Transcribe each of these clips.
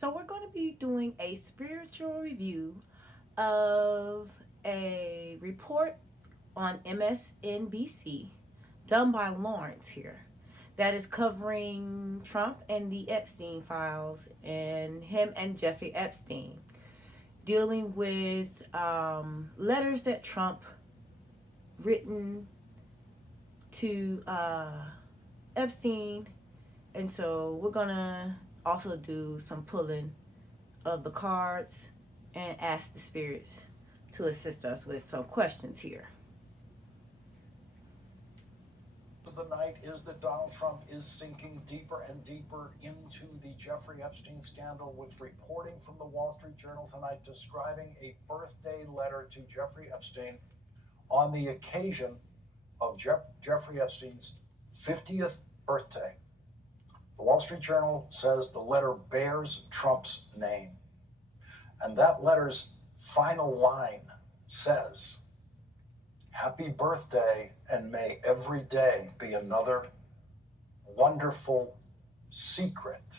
So we're going to be doing a spiritual review of a report on MSNBC done by Lawrence here that is covering Trump and the Epstein files and him and Jeffrey Epstein, dealing with letters that Trump written to Epstein. And so we're going to also do some pulling of the cards and ask the spirits to assist us with some questions here. The night is that Donald Trump is sinking deeper and deeper into the Jeffrey Epstein scandal, with reporting from the Wall Street Journal tonight describing a birthday letter to Jeffrey Epstein on the occasion of Jeffrey Epstein's 50th birthday. The Wall Street Journal says the letter bears Trump's name, and that letter's final line says, "Happy birthday, and may every day be another wonderful secret."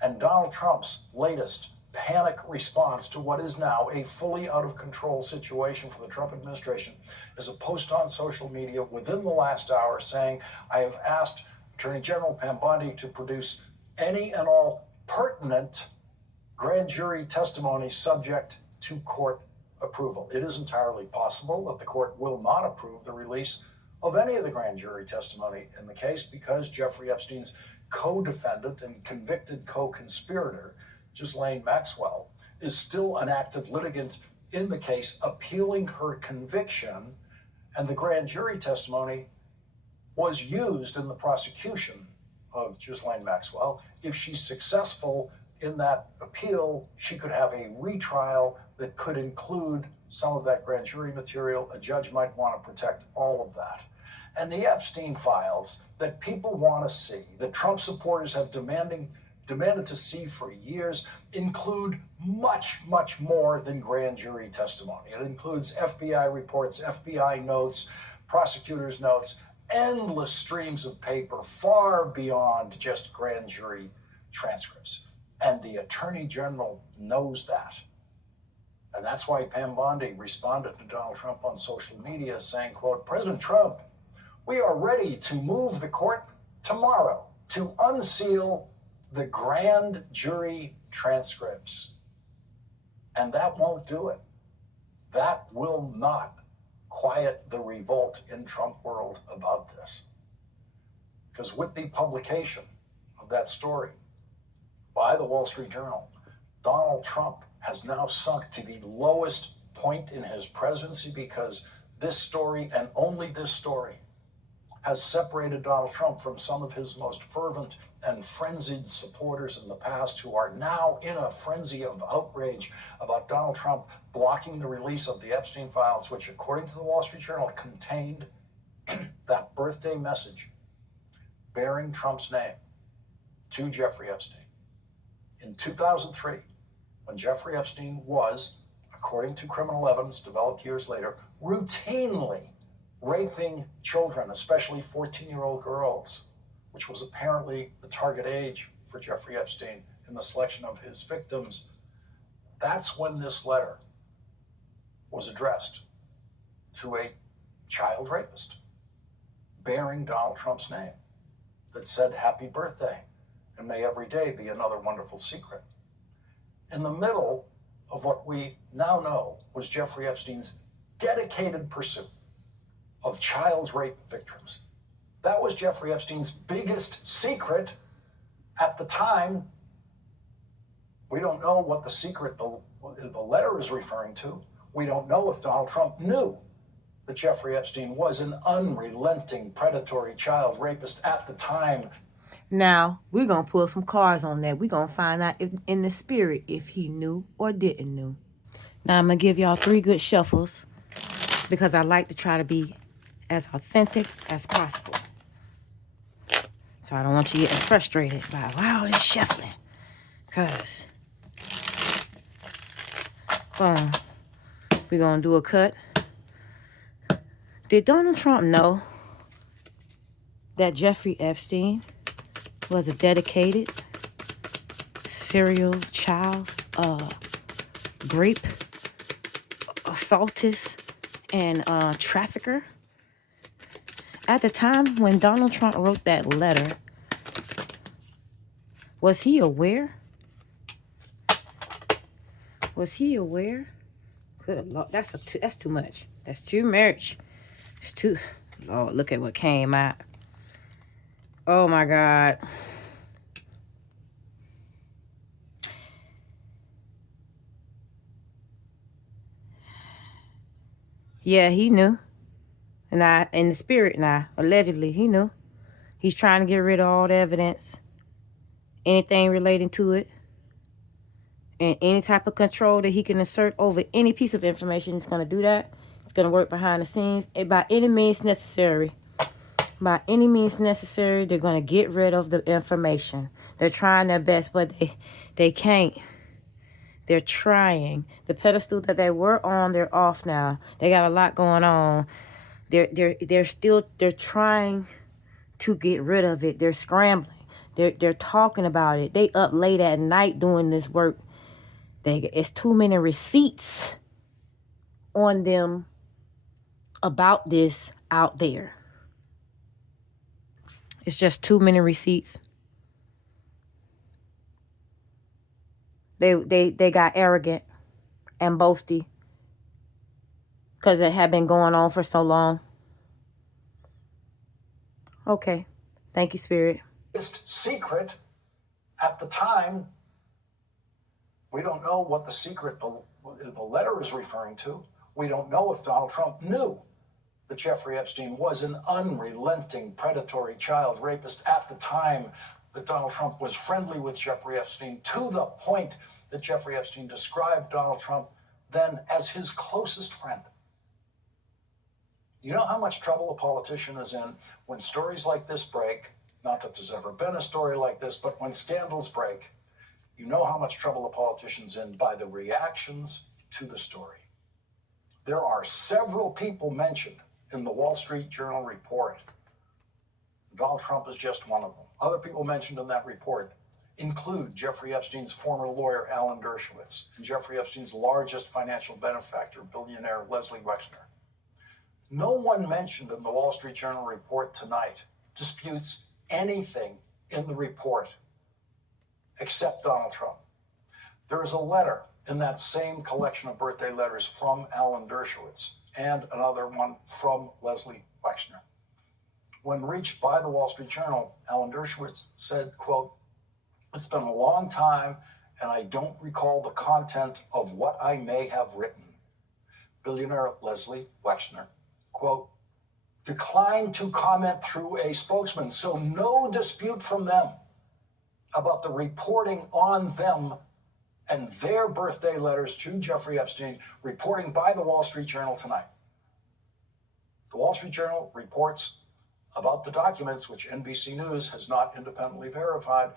And Donald Trump's latest panic response to what is now a fully out of control situation for the Trump administration is a post on social media within the last hour saying, "I have asked Attorney General Pam Bondi to produce any and all pertinent grand jury testimony subject to court approval." It is entirely possible that the court will not approve the release of any of the grand jury testimony in the case, because Jeffrey Epstein's co-defendant and convicted co-conspirator, Ghislaine Maxwell, is still an active litigant in the case, appealing her conviction, and the grand jury testimony was used in the prosecution of Ghislaine Maxwell. If she's successful in that appeal, she could have a retrial that could include some of that grand jury material. A judge might want to protect all of that. And the Epstein files that people want to see, that Trump supporters have demanded to see for years, include much, much more than grand jury testimony. It includes FBI reports, FBI notes, prosecutors' notes, endless streams of paper far beyond just grand jury transcripts. And the Attorney General knows that. And that's why Pam Bondi responded to Donald Trump on social media saying, quote, "President Trump, we are ready to move the court tomorrow to unseal the grand jury transcripts." And that won't do it. That will not quiet the revolt in Trump world about this. Because with the publication of that story by the Wall Street Journal, Donald Trump has now sunk to the lowest point in his presidency, because this story, and only this story, has separated Donald Trump from some of his most fervent and frenzied supporters in the past, who are now in a frenzy of outrage about Donald Trump blocking the release of the Epstein files, which, according to the Wall Street Journal, contained that birthday message bearing Trump's name to Jeffrey Epstein. In 2003, when Jeffrey Epstein was, according to criminal evidence developed years later, routinely raping children, especially 14-year-old girls, which was apparently the target age for Jeffrey Epstein in the selection of his victims, that's when this letter was addressed to a child rapist bearing Donald Trump's name, that said, "Happy birthday, and may every day be another wonderful secret." In the middle of what we now know was Jeffrey Epstein's dedicated pursuit of child rape victims. That was Jeffrey Epstein's biggest secret at the time. We don't know what the secret the letter is referring to. We don't know if Donald Trump knew that Jeffrey Epstein was an unrelenting predatory child rapist at the time. Now, we're going to pull some cards on that. We're going to find out in the spirit if he knew or didn't know. Now, I'm going to give y'all 3 good shuffles, because I like to try to be as authentic as possible. So I don't want you getting frustrated by, wow, this shuffling. Because, boom, we're going to do a cut. Did Donald Trump know that Jeffrey Epstein was a dedicated serial child rape assaultist and trafficker. At the time when Donald Trump wrote that letter, was he aware? Was he aware? Good Lord, that's too much. That's too much. It's too. Lord, look at what came out. Oh my God. Yeah, he knew. And in the spirit now, allegedly, he knew. He's trying to get rid of all the evidence, anything relating to it, and any type of control that he can assert over any piece of information. He's going to do that. He's going to work behind the scenes by any means necessary. By any means necessary, they're going to get rid of the information. They're trying their best, but they can't. They're trying. The pedestal that they were on, they're off now. They got a lot going on. They're trying to get rid of it. They're scrambling. They're talking about it. They up late at night doing this work. It's too many receipts on them about this out there. It's just too many receipts. They got arrogant and boasty because it had been going on for so long. Okay. Thank you, Spirit. Secret at the time. We don't know what the secret the letter is referring to. We don't know if Donald Trump knew that Jeffrey Epstein was an unrelenting predatory child rapist at the time that Donald Trump was friendly with Jeffrey Epstein, to the point that Jeffrey Epstein described Donald Trump then as his closest friend. You know how much trouble a politician is in when stories like this break? Not that there's ever been a story like this, but when scandals break, you know how much trouble a politician's in by the reactions to the story. There are several people mentioned in the Wall Street Journal report. Donald Trump is just one of them. Other people mentioned in that report include Jeffrey Epstein's former lawyer, Alan Dershowitz, and Jeffrey Epstein's largest financial benefactor, billionaire Leslie Wexner. No one mentioned in the Wall Street Journal report tonight disputes anything in the report except Donald Trump. There is a letter in that same collection of birthday letters from Alan Dershowitz and another one from Leslie Wexner. When reached by the Wall Street Journal, Alan Dershowitz said, quote, "It's been a long time and I don't recall the content of what I may have written." Billionaire Leslie Wexner, quote, "declined to comment through a spokesman, so no dispute from them about the reporting on them and their birthday letters to Jeffrey Epstein, reporting by the Wall Street Journal tonight." The Wall Street Journal reports about the documents, which NBC News has not independently verified.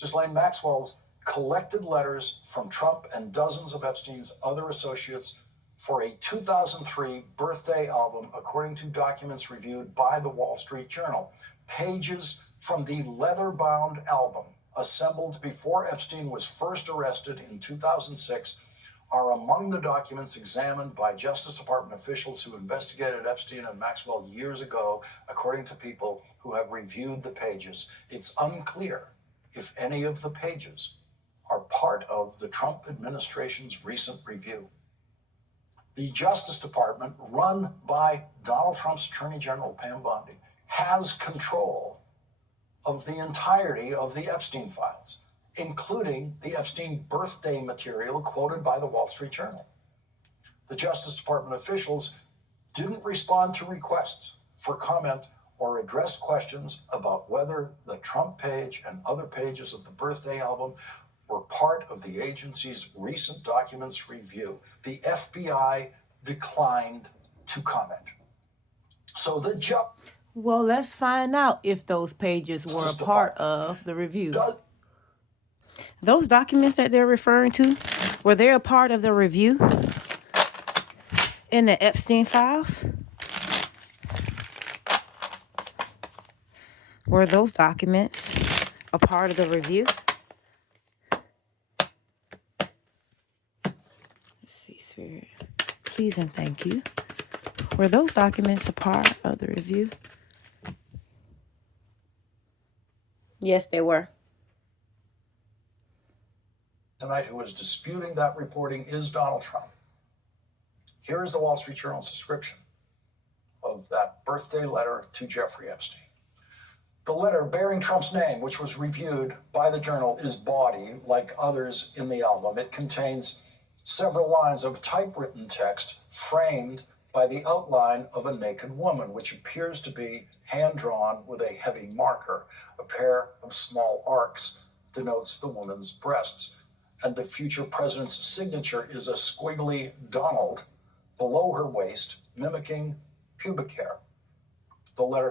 Ghislaine Maxwell's collected letters from Trump and dozens of Epstein's other associates for a 2003 birthday album, according to documents reviewed by the Wall Street Journal. Pages from the leather-bound album, assembled before Epstein was first arrested in 2006, are among the documents examined by Justice Department officials who investigated Epstein and Maxwell years ago, according to people who have reviewed the pages. It's unclear if any of the pages are part of the Trump administration's recent review. The Justice Department, run by Donald Trump's Attorney General, Pam Bondi, has control of the entirety of the Epstein files, including the Epstein birthday material quoted by the Wall Street Journal. The Justice Department officials didn't respond to requests for comment or address questions about whether the Trump page and other pages of the birthday album were part of the agency's recent documents review. The FBI declined to comment. So well, let's find out if those pages were a part of the review. Those documents that they're referring to, were they a part of the review in the Epstein files? Were those documents a part of the review? Spirit, please and thank you. Were those documents a part of the review? Yes, they were. Tonight, who is disputing that reporting is Donald Trump. Here is the Wall Street Journal's description of that birthday letter to Jeffrey Epstein. The letter bearing Trump's name, which was reviewed by the Journal, is bawdy, like others in the album. It contains several lines of typewritten text framed by the outline of a naked woman, which appears to be hand-drawn with a heavy marker. A pair of small arcs denotes the woman's breasts, and the future president's signature is a squiggly Donald below her waist, mimicking pubic hair. The letter